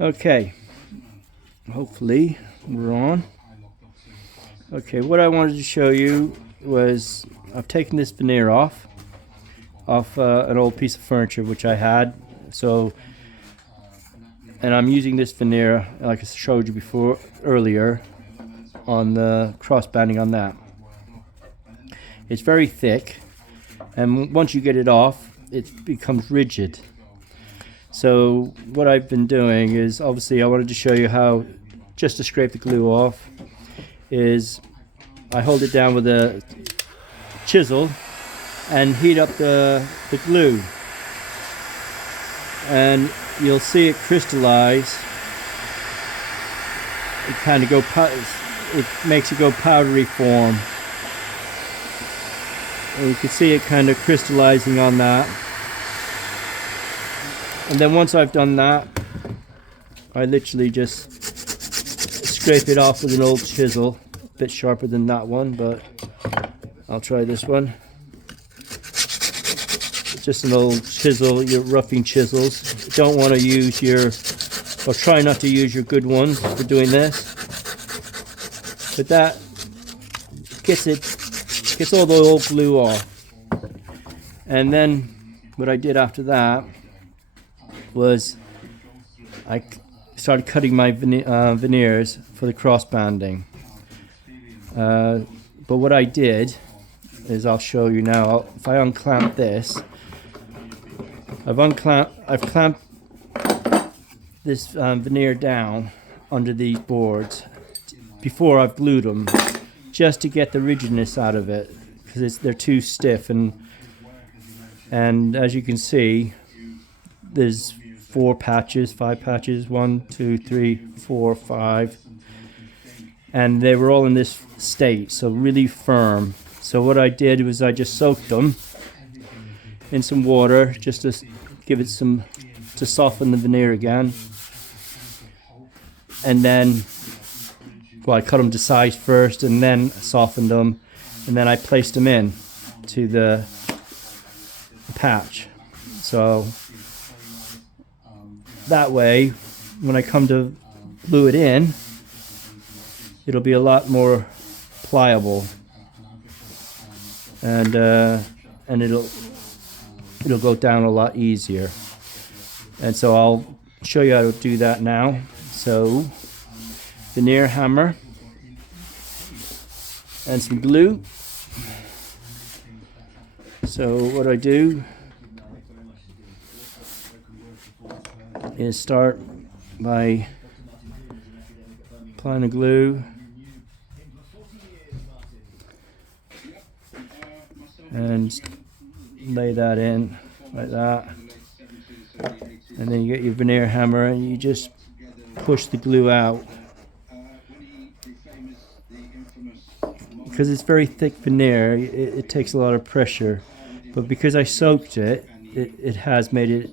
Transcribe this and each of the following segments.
Okay, hopefully we're on. Okay, what I wanted to show you was I've taken this veneer off an old piece of furniture which I had. So, and I'm using this veneer like I showed you before earlier on the cross banding on that. It's very thick, and once you get it off, it becomes rigid. So what I've been doing is, obviously I wanted to show you how, just to scrape the glue off, is I hold it down with a chisel and heat up the glue, and you'll see it crystallize. It kind of it makes it go powdery form, and you can see it kind of crystallizing on that. And then once I've done that, I literally just scrape it off with an old chisel, a bit sharper than that one, but I'll try this one. Just an old chisel, your roughing chisels. You don't want to use or try not to use your good ones for doing this. But that gets all the old glue off. And then what I did after that was I started cutting my veneers for the cross banding. But what I did is, I'll show you now. If I unclamp this, I've clamped this veneer down under these boards before I've glued them, just to get the rigidness out of it, because they're too stiff. And as you can see, there's 5 patches, 1, 2, 3, 4, 5, and they were all in this state, so really firm. So what I did was I just soaked them in some water, just to give it to soften the veneer again. And then, well, I cut them to size first and then softened them, and then I placed them in to the patch. So that way, when I come to glue it in, it'll be a lot more pliable, and it'll go down a lot easier. And so I'll show you how to do that now. So, veneer hammer and some glue. So what I do is start by applying the glue and lay that in like that, and then you get your veneer hammer and you just push the glue out. Because it's very thick veneer, it takes a lot of pressure, but because I soaked it, it has made it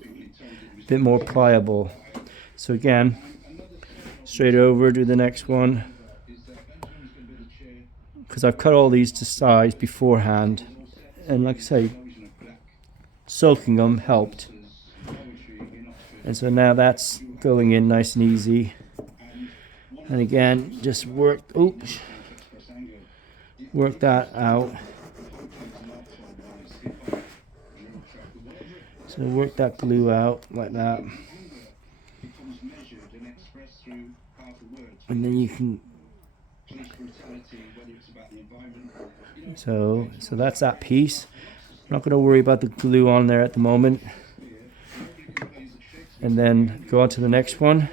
a bit more pliable. So again, straight over to the next one, because I've cut all these to size beforehand, and like I say, soaking them helped. And so now that's going in nice and easy. And again, just work that out. So work that glue out like that. And then you can, so that's that piece. I'm not going to worry about the glue on there at the moment. And then go on to the next one.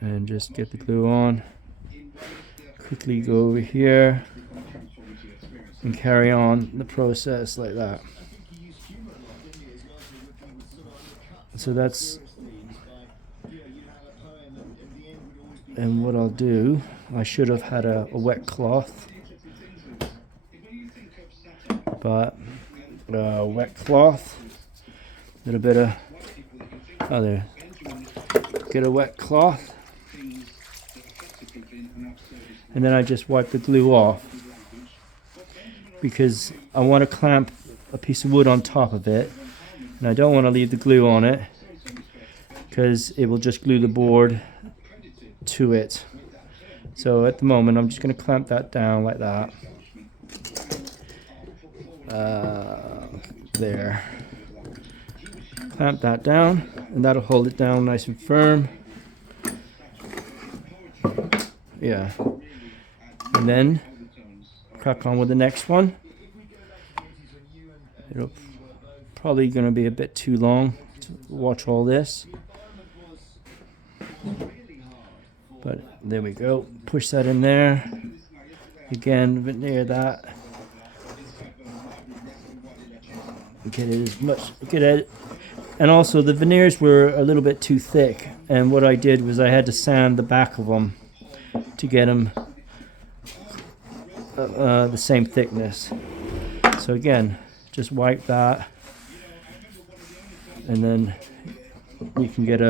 And just get the glue on. Quickly go over here and carry on the process like that. So that's, and what I'll do, I should have had a wet cloth, but wet cloth, a little bit of, oh there, get a wet cloth and then I just wipe the glue off, because I want to clamp a piece of wood on top of it, and I don't want to leave the glue on it because it will just glue the board to it. So at the moment I'm just going to clamp that down like that. There. Clamp that down, and that'll hold it down nice and firm. Yeah. And then crack on with the next one. It'll probably going to be a bit too long to watch all this. But there we go. Push that in there. Again, a bit near that. Get it as much. Get it. And also the veneers were a little bit too thick. And what I did was I had to sand the back of them to get them the same thickness. So again, just wipe that, and then you can get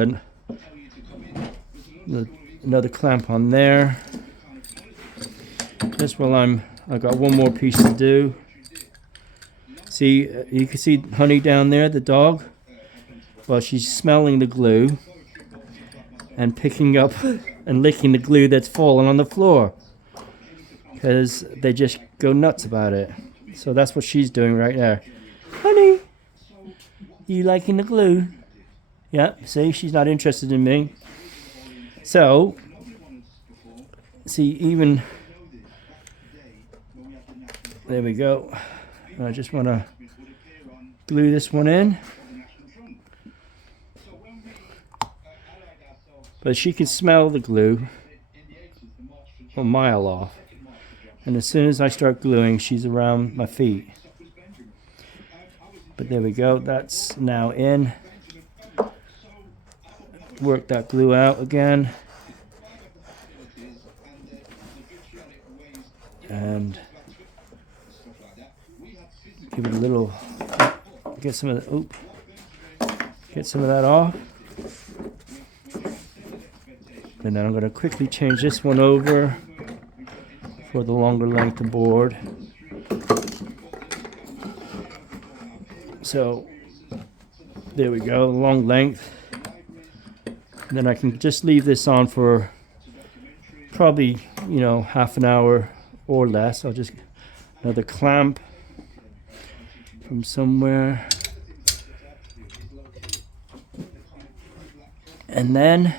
another clamp on there. Just while I got one more piece to do. See, you can see Honey down there, the dog. Well, she's smelling the glue and picking up and licking the glue that's fallen on the floor, because they just go nuts about it. So that's what she's doing right there. Honey, you liking the glue? Yeah, see, she's not interested in me. So, see, even, there we go. I just want to glue this one in. But she can smell the glue a mile off. And as soon as I start gluing, she's around my feet. But there we go, that's now in. Work that glue out again. And give it a little, get some of that off. And then I'm going to quickly change this one over for the longer length of board. So there we go, long length. And then I can just leave this on for probably, half an hour or less. I'll just another clamp from somewhere. And then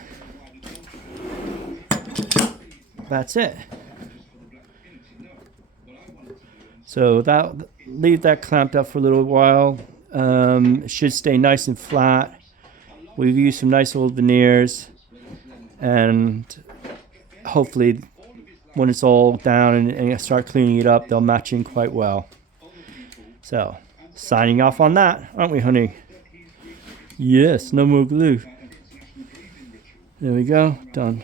that's it. So leave that clamped up for a little while. It should stay nice and flat. We've used some nice old veneers, and hopefully when it's all down and I start cleaning it up, they'll match in quite well. So, signing off on that, aren't we, honey? Yes, no more glue. There we go, done.